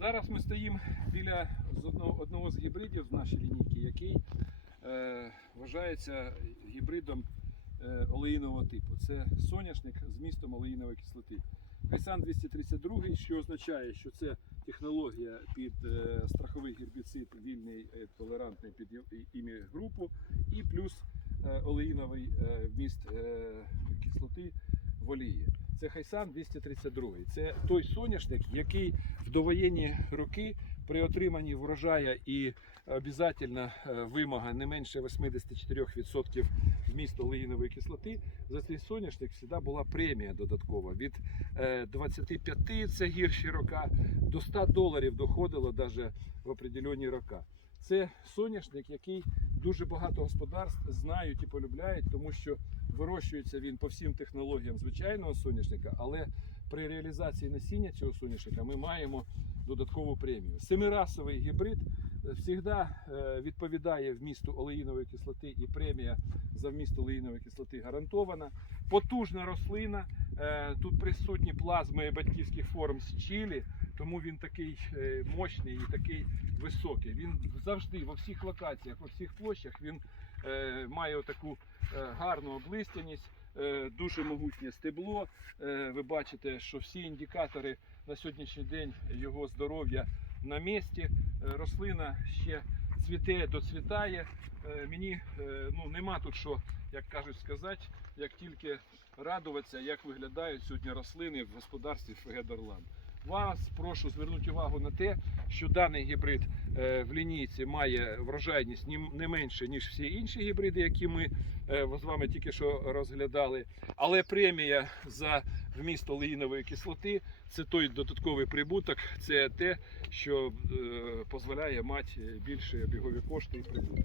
Зараз ми стоїмо біля одного, з гібридів з нашої лінійки, який е, вважається гібридом е, олеїнового типу. Це соняшник з містом олеїнової кислоти. Хайсан 232, що означає, що це технологія під е, страховий гербіцид, вільний е, толерантний під ім'я групу, і плюс е, олеїновий е, вміст е, кислоти в олії. Це Хайсан 232. Це той соняшник, який в довоєнні роки при отриманні врожая і обов'язательна е, вимога не менше 84% вмісту олеїнової кислоти, за цей соняшник завжди була премія додаткова. Від е, 25 це гірші рока, до 100 доларів доходило навіть в определені роки. Це соняшник, який дуже багато господарств знають і полюбляють, тому що вирощується він по всім технологіям звичайного соняшника, але при реалізації насіння цього соняшника ми маємо додаткову премію. Семирасовий гібрид завжди відповідає вмісту олеїнової кислоти, і премія за вміст олеїнової кислоти гарантована. Потужна рослина. е, Тут присутні плазми батьківських форм з чилі, тому він такий е, мощний і такий високий. Він завжди во всіх локаціях, во всіх площах він е, має таку гарну облистяність, е, дуже могутнє стебло. Е, Ви бачите, що всі індикатори на сьогоднішній день його здоров'я на місці. Е, Рослина ще цвіте, доцвітає. Е, Мені е, ну, нема тут що, як кажуть, сказати, як тільки радуватися, як виглядають сьогодні рослини в господарстві Фегедорлан. Вас прошу звернути увагу на те, що даний гібрид е, в лінійці має врожайність ні- не менше, ніж всі інші гібриди, які ми е, з вами тільки що розглядали. Але премія за вміст олеїнової кислоти це той додатковий прибуток, це те, що е, дозволяє мати більше обігові кошти і прибуток.